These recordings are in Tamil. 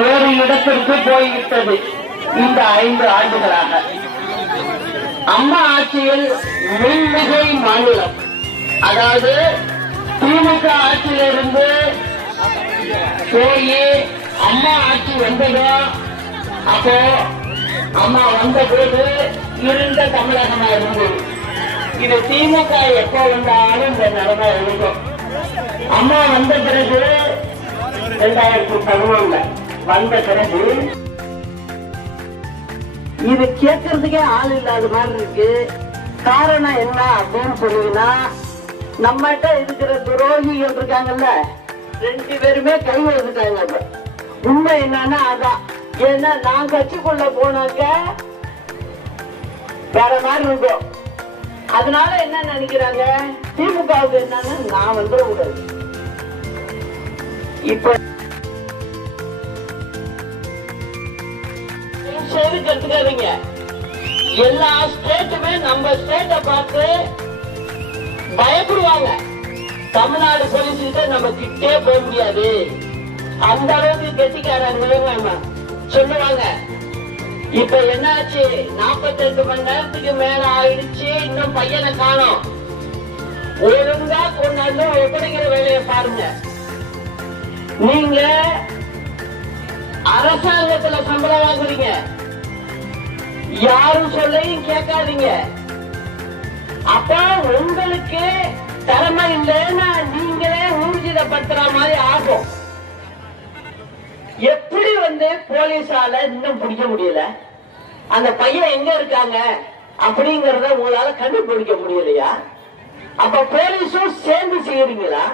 வேறு இடத்திற்கு போய்விட்டது. இந்த 5 ஆண்டுகளாக அம்மா ஆட்சியில் மின்மிகை மாநிலம், அதாவது திமுக ஆட்சியிலிருந்து போய் அம்மா ஆட்சி வந்ததோ, அப்போ அம்மா வந்த போது இருந்த தமிழகமா இருந்தது. இது திமுக எப்போ வந்தாலும் இந்த நிலைமை இருக்கும். அம்மா வந்த பிறகு 2011 வந்த பிறகு இது கேட்கறதுக்கே ஆள் இல்லாத மாதிரி இருக்கு. காரணம் என்ன அப்படின்னு சொன்னீங்கன்னா, நம்மகிட்ட இருக்கிற துரோகிகள் இருக்காங்கல்ல, 2 பேருமே கை வந்துட்டாங்க. உண்மை என்னன்னா அதான். ஏன்னா நான் கட்சிக்குள்ள போனாக்க வேற மாதிரி இருக்கும். அதனால என்ன நினைக்கிறாங்க, திமுகவுக்கு என்னன்னா நான் வந்துடக்கூடாது. இப்ப கத்துக்காதீங்க. எல்லா ஸ்டேட்டுமே நம்ம ஸ்டேட்டை பார்த்து பயப்படுவாங்க. தமிழ்நாடு போலீஸ் கிட்ட நம்ம கிட்டே போக முடியாது, அந்த அளவுக்கு கெட்டிக்காரங்க சொல்லுவாங்க. இப்ப என்னாச்சு, 48 மணி நேரத்துக்கு மேல ஆயிடுச்சு, இன்னும் பையனை காணோம். ஒழுங்கா கொண்டாந்து ஒப்படைக்கிற வேலையை பாருங்க. நீங்க அரசாங்கத்துல சம்பளம் வாங்குறீங்க, யாரும் சொல்லையும் கேட்காதீங்க. அப்ப உங்களுக்கு திறமை இல்லைன்னா நீங்களே ஊர்ஜிதப்படுத்துற மாதிரி ஆகும். எப்படி போலீஸால இன்னும் பிடிக்க முடியல, அந்த பையன் எங்க இருக்காங்க அப்படிங்கறத உங்களால கண்டுபிடிக்க முடியலையா? அப்ப போலீஸும் சேர்ந்து செய்யறீங்களா?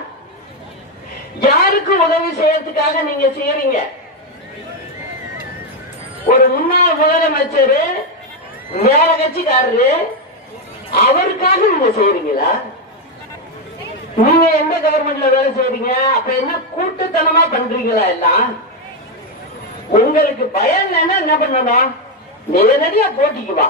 யாருக்கு உதவி செய்யறதுக்காக நீங்க செய்யறீங்க? ஒரு முன்னாள் முதலமைச்சர் வேற கட்சிக்காரரு, அவருக்காக நீங்க செய்யறீங்களா? நீங்க எந்த கவர்மெண்ட்ல வேலை செய்யறீங்க? அப்ப என்ன கூட்டுத்தனமா பண்றீங்களா? எல்லாம் உங்களுக்கு பயம் இல்லைன்னா என்ன பண்ணணும், நேரடியா போட்டிக்குவா.